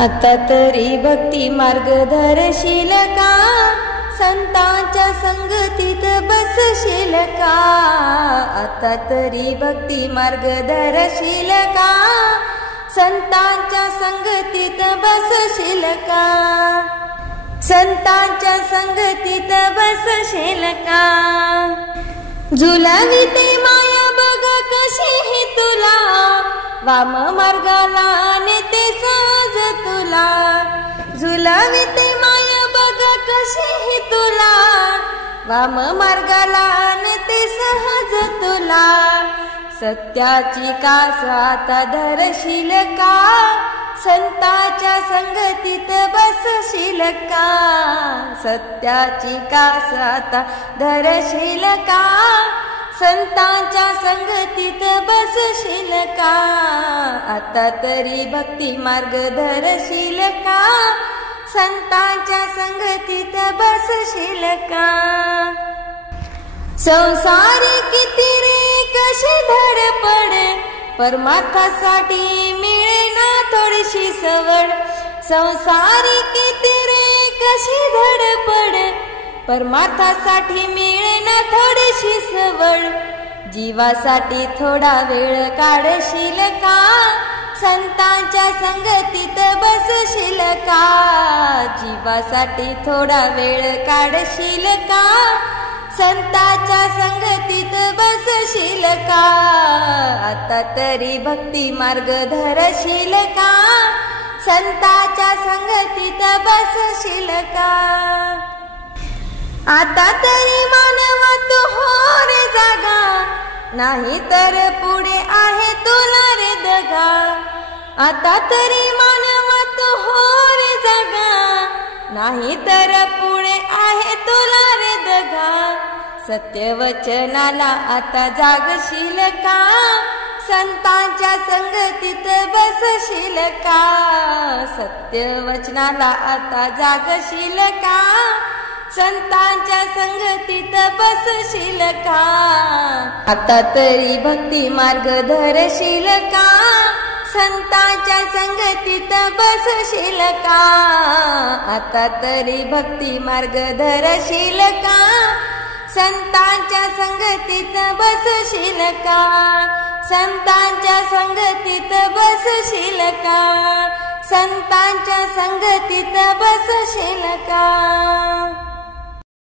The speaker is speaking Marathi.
आता तरी भक्ती मार्ग धरशील का, संतांच्या संगतीत बसशील का. आता तरी भक्ती मार्ग धरशील का, संतांच्या संगतीत बसशील का. संतांच्या संगतीत बसशील का. झुलविते माया बघ कशी ही तुला, वाम मार्गाला नेते सहज तुला. झुलविते माया बघ कशी ही तुला, वाम मार्गाला नेते सहज तुला. सत्याची कास आता धरशील का, संतांच्या संगतीत बसशील का. सत्याची कास आता धरशील का, संतांच्या संगतीत बसशील का. आता तरी भक्ती मार्ग धरशील का, संतांच्या संगतीत बसशील का. संसारी किती रे कशी धडपड, परमार्थासाठी मिळेना थोडीशी सवड. संसारी किती रे कशी धडपड, परमार्थासाठी मिळेना थोडीशी सवड. जीवासाठी थोडा वेळ काढशील का, संतांच्या संगतीत बसशील का. जीवासाठी थोडा वेळ काढशील का, संतांच्या संगतीत बसशील का. आता तरी भक्ती मार्ग धरशील का, संतांच्या संगतीत बसशील का. आता तरी मानव तू हो रे जागा, नाही तर पुढे आहे तुला रे दगा. आता तरी मानव तू हो रे जागा, नाही तर पुढे आहे तुला रे दगा. सत्यवचनाला आता जागशील का, संतांच्या संगतीत बसशील का. सत्यवचनाला आता जागशील का, संतांच्या संगतीत बसशील का. आता तरी भक्ती मार्ग धरशील का, संतांच्या संगतीत बसशील का. आता तरी भक्ती मार्ग धरशील का, संतांच्या संगतीत बसशील का. संतांच्या संगतीत बसशील का. संतांच्या संगतीत बसशील का.